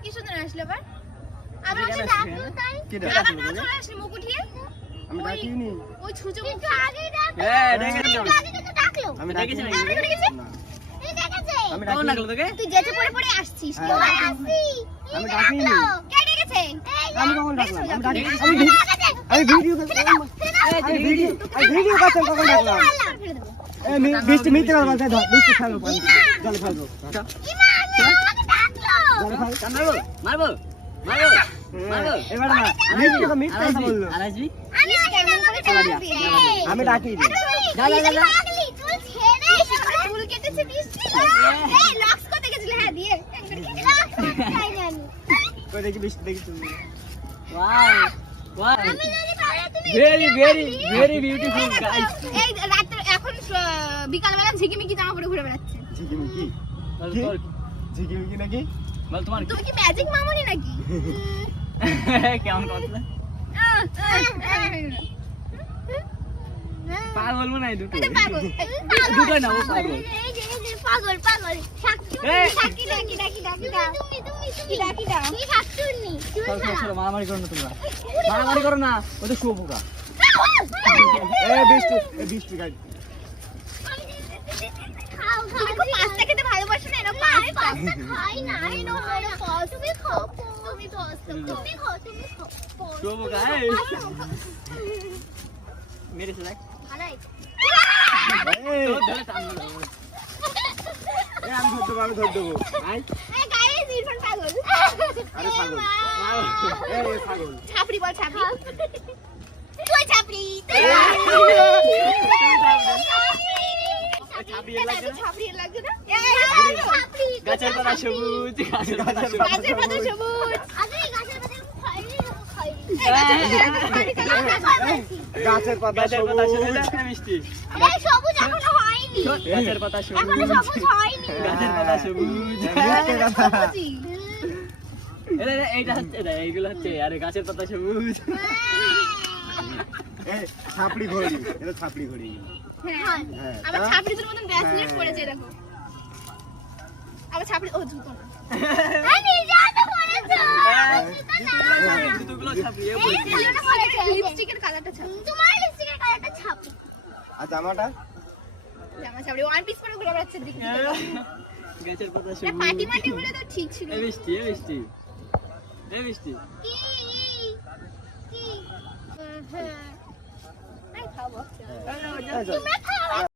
কি সুন্দর আসলে আবার আবার ডাকলো তাই আবার না চলে আসলে মুখ উঠিয়ে আমি ডাকিনি ওই ছুঁচো মুখ আগে ডাকলো আগে কিন্তু ডাকলো আমি ডাকিনি না তুই ডেকেছে আমি ডাকিনি তোকে তুই যেতে পড়ে পড়ে আসছিস কেউ আসি আমি ডাকিনি কে ডেকেছে আমি কখন ডাকলাম আমি ডাকিনি আমি ভিডিও করতে কখন ডাকলাম এই বৃষ্টি মিথ্যে কথা বলতে ধর বৃষ্টি ফেলবো পানি জলে ফেলবো জলে ফেল মারবো মারবো মারবো এবার না মিথ্যে কথা বললো আর আসবি আমি ডাকিনি যা যা যা তুই ছেড়ে চুল কেটেছে বৃষ্টি এই লক্স করতে গেছিল হ্যাঁ দিয়ে তাই জানি কই দেখি বৃষ্টি দেখি তুমি ওয়াও ওয়াও আমি যদি পারে তুমি ভেরি বিউটিফুল গাইস এই রাতে এখন বিকাল বেলা ঝিকিমিকি জামা পরে ঘুরে বেড়াচ্ছে ঝিকিমিকি ঝিকিমিকি নাকি বল তোমার তুমি কি ম্যাজিক মামুনি নাকি কেমন কথা পাগল মনে হয় দুটো এটা পাগল দুটো না ও পাগল পাগল পাগল শাকি ডাকি তুমি ডাকি দাও তুমি শাকচুন্নি চলো মারামারি করো না তোমরা মারামারি করো না ও তো শুয়োপোকা বৃষ্টি গাড়ি তুমি খুব পাস্তা খেতে ভালোবাসো না এরকম পাস্তা খাই না তুমি খাও তুমি খাও শুয়োপোকা মেরেছে দেখ হারাই তোর ধরে টান মারো আমি ধর দেবো আয় এই গাইস ইরফান পাগল আরে পাগল পাগল ছাপড়ি বল ছাপড়ি তুই ছাপড়ি ছাপড়ি লাগছে না ছাপড়ি গাছের পাতা সবুজ গাছের পাতা সবুজ আগে গাছের পাতা গাছের পাতা সবুজ মিষ্টি এই সবুজ এখনো হয়নি গাছের পাতা এখনো সবুজ সবুজ হয়নি গাছের পাতা সবুজ এইটা হচ্ছে এইগুলো হচ্ছে আরে গাছের পাতা সবুজ ছাপড়ি ঘড়ি এটা ছাপড়ি ঘড়ি হ্যাঁ আবার ছাপড়িদের মতন ব্রেসলেট পড়েছে এরকম আবার ছাপড়ি ও জুতো না আমি জানো পড়েছো জুতোগুলো ছাপিয়ে এই কালারটা পড়েছে লিপস্টিকের কালারটা ছাপ তোমার লিপস্টিকের কালারটা ছাপ আর জামাটা জামা ছাপড়ি ওয়ান পিস পরে ঘুরে বেড়াচ্ছে দেখি গাছের পাতা না সবুজ পার্টি মাটি বলে তো ঠিক ছিল এই মিষ্টি এই মিষ্টি কি কি হ্যাঁ আই খাবো হ্যাঁ। তুমি খাও